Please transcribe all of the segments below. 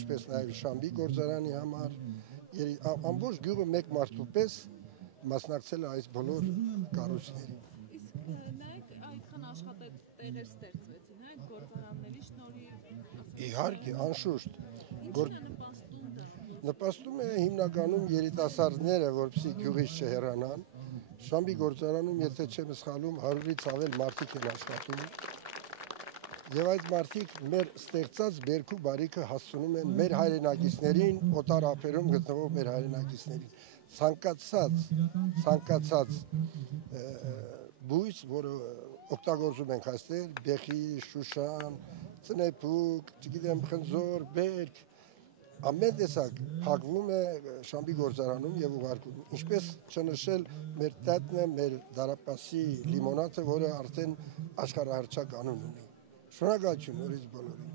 ինչպես նաև Շամբի գործարանի համար, ամբողջ գյուղը մեկ մարդու պես մասնակցել է այս բոլոր կառույցներին։ Իսկ նայեք, այդքան աշխատատեղեր ստեղծվեցին, այդ գործարանների շնորհիվ։ Իհարկե, անշուշտ։ Ինչն է նպաստում դա։ Նպաստում է հիմնականում երիտասարդները, որպեսզի գյուղից չհեռանան։ Շամբի գործարանում, եթե չեմ սխալում, 100-ից ավել մարդիկ են աշխատում։ Եվ այդ մարդիկ մեր ստեղծած բերք ու բարիքը հասցնում են մեր հայրենակիցներին, օտար ափերում գտնվող մեր հայրենակիցներին։ Ցանկացած բույս, որը օգտագործում ենք այստեղ, բեխի, շուշան, ծնեպուկ, չգիտեմ, խնձոր, բերք, ամեն տեսակ փակվում է Շամբի գործարանում եւ ուղարկվում։ Ինչպես չնշել մեր տատն է, մեր դարապասի լիմոնադը, որը արդեն աշխարհահռչակ անուն ունի։ Շնորհակալություն նորից բոլորին։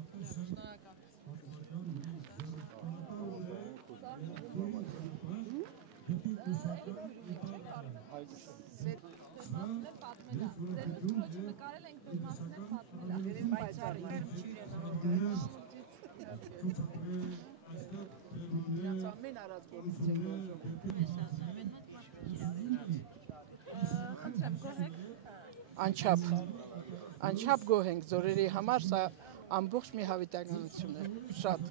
Անչափ գոհ ենք ձորերի համար, սա ամբողջ մի հավիտյանություն է, շատ։